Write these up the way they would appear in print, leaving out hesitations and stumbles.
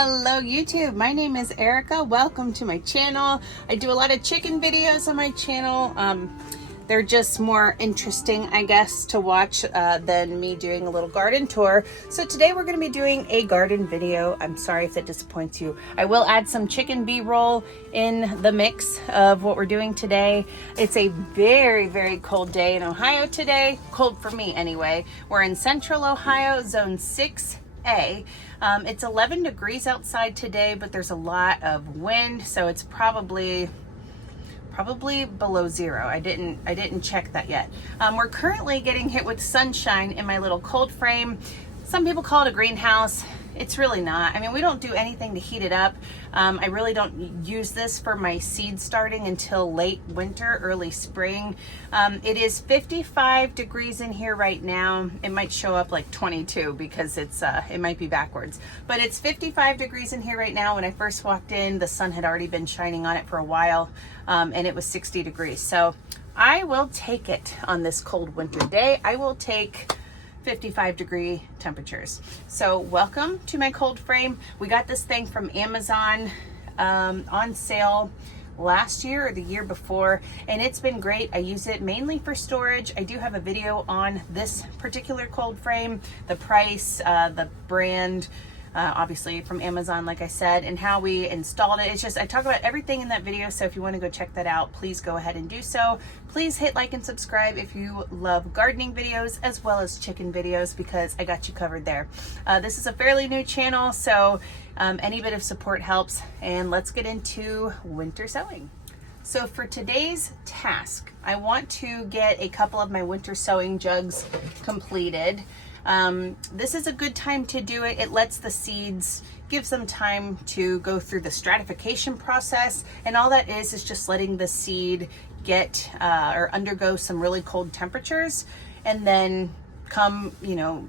Hello YouTube, my name is Erica. Welcome to my channel. I do a lot of chicken videos on my channel. They're just more interesting, I guess, to watch than me doing a little garden tour. So today we're going to be doing a garden video. I'm sorry if that disappoints you. I will add some chicken B-roll in the mix of what we're doing today. It's a very, very cold day in Ohio today. Cold for me anyway. We're in central Ohio, zone 6A. It's 11 degrees outside today, but there's a lot of wind, so it's probably below zero. I didn't check that yet. We're currently getting hit with sunshine in my little cold frame. Some people call it a greenhouse. It's really not. I mean, we don't do anything to heat it up. I really don't use this for my seed starting until late winter, early spring. It is 55 degrees in here right now. It might show up like 22 because it might be backwards. But it's 55 degrees in here right now. When I first walked in, the sun had already been shining on it for a while, and it was 60 degrees. So I will take it on this cold winter day. I will take 55 degree temperatures. So welcome to my cold frame. We got this thing from Amazon on sale last year or the year before, and it's been great. I use it mainly for storage. I do have a video on this particular cold frame, the price, the brand, obviously from Amazon, like I said, and how we installed it. It's just, I talk about everything in that video, so if you want to go check that out, please go ahead and do so. Please hit like and subscribe if you love gardening videos as well as chicken videos, because I got you covered there. This is a fairly new channel, so any bit of support helps, and let's get into winter sowing. So for today's task, I want to get a couple of my winter sowing jugs completed. This is a good time to do it. It lets the seeds, gives them time to go through the stratification process, and all that is just letting the seed get or undergo some really cold temperatures, and then come,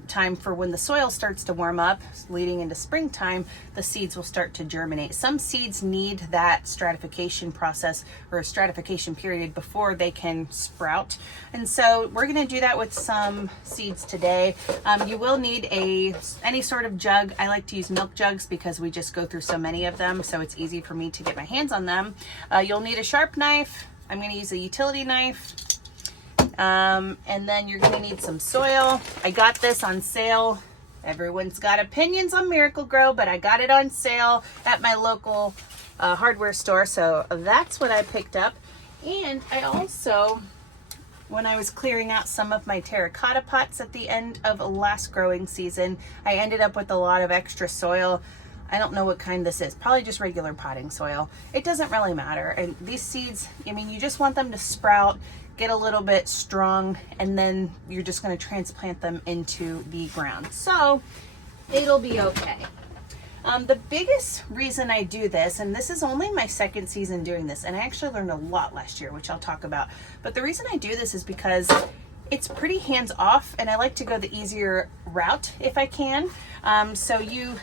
time for when the soil starts to warm up, leading into springtime, the seeds will start to germinate. Some seeds need that stratification process or a stratification period before they can sprout. And so we're going to do that with some seeds today. You will need any sort of jug. I like to use milk jugs because we just go through so many of them, so it's easy for me to get my hands on them. You'll need a sharp knife. I'm going to use a utility knife. And then you're going to need some soil. I got this on sale. Everyone's got opinions on Miracle-Gro, but I got it on sale at my local hardware store, so that's what I picked up. And I also, when I was clearing out some of my terracotta pots at the end of last growing season, I ended up with a lot of extra soil. I don't know what kind this is, probably just regular potting soil. It doesn't really matter. And these seeds, I mean, you just want them to sprout, get a little bit strong, and then you're just going to transplant them into the ground. So it'll be okay. The biggest reason I do this, and this is only my second season doing this, and I actually learned a lot last year, which I'll talk about. But the reason I do this is because it's pretty hands off, and I like to go the easier route if I can. So you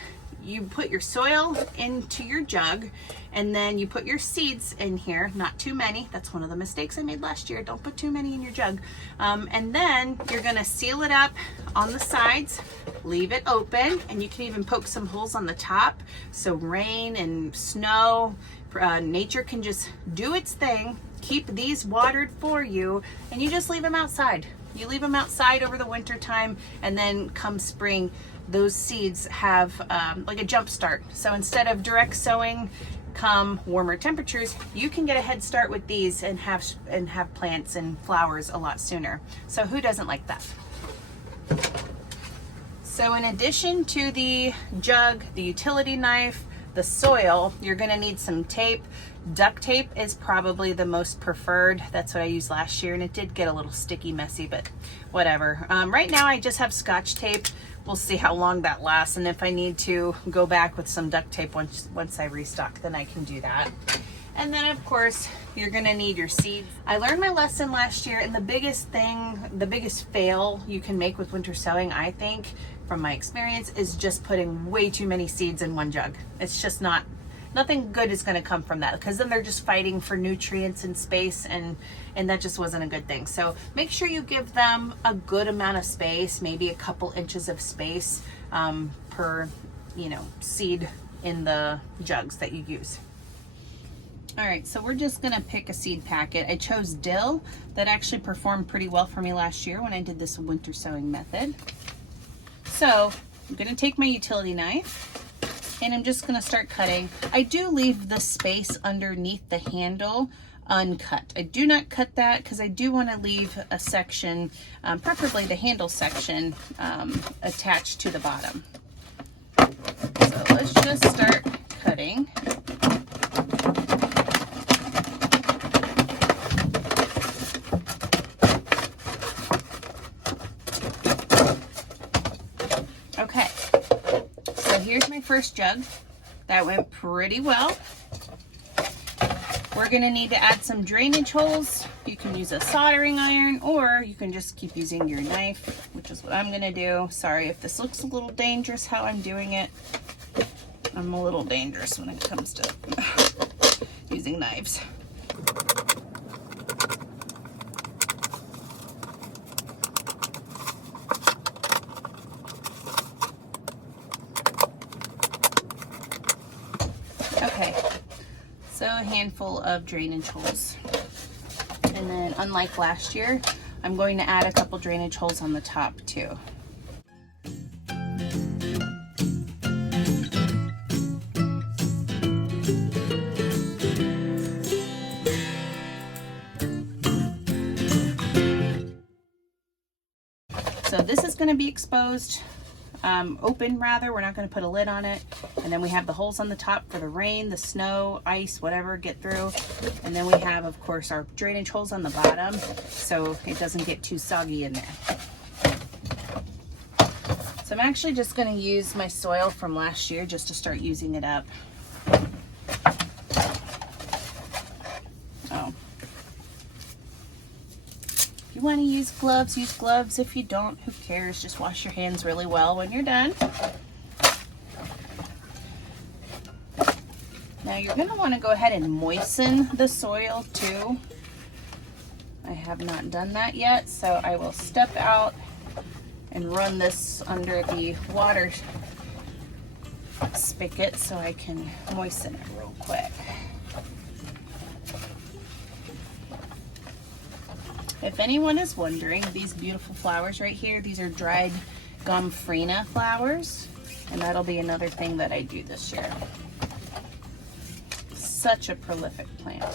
put your soil into your jug, and then you put your seeds in here, not too many. That's one of the mistakes I made last year. Don't put too many in your jug. And then you're gonna seal it up on the sides, leave it open, and you can even poke some holes on the top. So rain and snow, nature can just do its thing, keep these watered for you, and you just leave them outside. You leave them outside over the winter time, and then come spring, those seeds have like a jump start. So instead of direct sowing come warmer temperatures, you can get a head start with these and have plants and flowers a lot sooner. So who doesn't like that? So in addition to the jug, the utility knife, the soil, you're going to need some tape. Duct tape is probably the most preferred. That's what I used last year, and it did get a little sticky, messy, but whatever. Right now I just have Scotch tape. We'll see how long that lasts, and if I need to go back with some duct tape once I restock, then I can do that. And then of course you're gonna need your seeds. I learned my lesson last year, and the biggest fail you can make with winter sowing, I think, from my experience, is just putting way too many seeds in one jug. It's just nothing good is going to come from that, because then they're just fighting for nutrients and space, and that just wasn't a good thing. So make sure you give them a good amount of space, maybe a couple inches of space per seed in the jugs that you use. All right, so we're just gonna pick a seed packet. I chose dill. That actually performed pretty well for me last year when I did this winter sowing method. So I'm gonna take my utility knife and I'm just gonna start cutting. I do leave the space underneath the handle uncut. I do not cut that because I do want to leave a section, preferably the handle section, attached to the bottom. So let's just start cutting. Okay, so here's my first jug. That went pretty well. We're gonna need to add some drainage holes. You can use a soldering iron, or you can just keep using your knife, which is what I'm gonna do. Sorry if this looks a little dangerous how I'm doing it. I'm a little dangerous when it comes to using knives. Okay, so a handful of drainage holes. And then unlike last year, I'm going to add a couple drainage holes on the top too. So this is going to be exposed, open rather. We're not going to put a lid on it. And then we have the holes on the top for the rain, the snow, ice, whatever, get through. And then we have, of course, our drainage holes on the bottom so it doesn't get too soggy in there. So I'm actually just going to use my soil from last year just to start using it up. Oh. If you want to use gloves, use gloves. If you don't, who cares? Just wash your hands really well when you're done. Now you're going to want to go ahead and moisten the soil too. I have not done that yet, so I will step out and run this under the water spigot so I can moisten it real quick. If anyone is wondering, these beautiful flowers right here, these are dried gomphrena flowers, and that'll be another thing that I do this year. Such a prolific plant.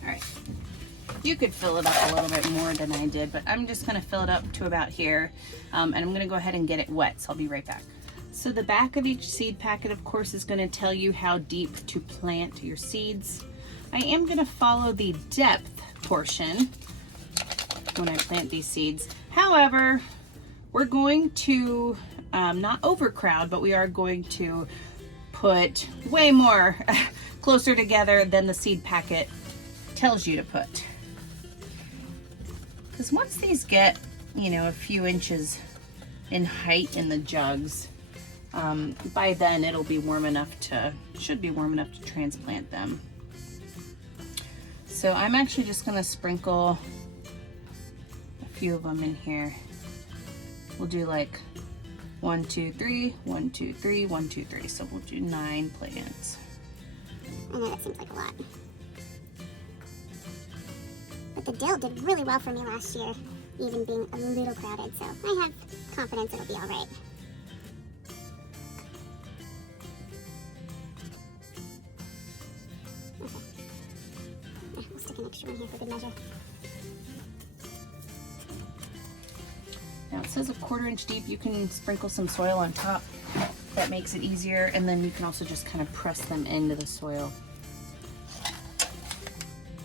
Alright, you could fill it up a little bit more than I did, but I'm just going to fill it up to about here, and I'm going to go ahead and get it wet, so I'll be right back. So the back of each seed packet, of course, is going to tell you how deep to plant your seeds. I am going to follow the depth portion when I plant these seeds. However, we're going to not overcrowd, but we are going to put way more closer together than the seed packet tells you to put. Because once these get, you know, a few inches in height in the jugs, by then it'll be warm enough to, should be warm enough to transplant them. So I'm actually just going to sprinkle few of them in here. We'll do like 1, 2, 3, 1, 2, 3, 1, 2, 3. So we'll do 9 plants. I know that seems like a lot. But the dill did really well for me last year, even being a little crowded, so I have confidence it'll be all right. Okay. We'll stick an extra one here for good measure. Now it says a 1/4 inch deep. You can sprinkle some soil on top. That makes it easier, and then you can also just kind of press them into the soil.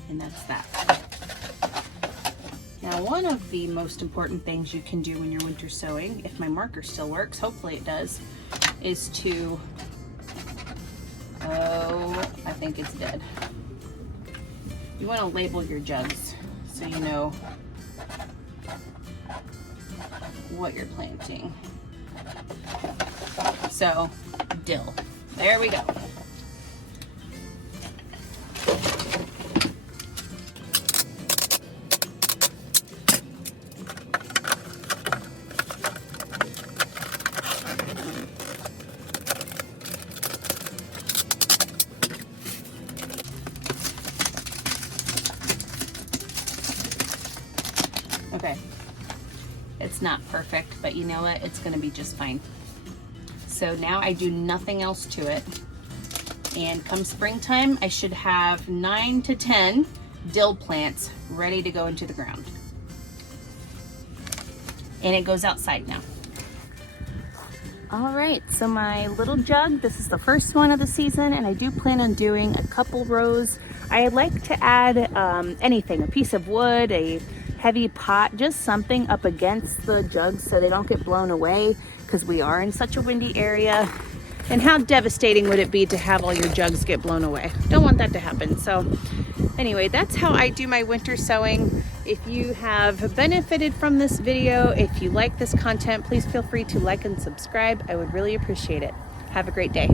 And that's that. Now one of the most important things you can do when you're winter sowing, if my marker still works, hopefully it does, is to, oh, I think it's dead. You want to label your jugs so you know what you're planting. So, dill. There we go. Okay. It's not perfect, but you know what? It's gonna be just fine. So now I do nothing else to it. And come springtime, I should have 9 to 10 dill plants ready to go into the ground. And it goes outside now. All right, so my little jug, this is the first one of the season, and I do plan on doing a couple rows. I like to add anything, a piece of wood, a heavy pot, just something up against the jugs so they don't get blown away, because we are in such a windy area. And how devastating would it be to have all your jugs get blown away? Don't want that to happen. So anyway, that's how I do my winter sowing. If you have benefited from this video, if you like this content, please feel free to like and subscribe. I would really appreciate it. Have a great day.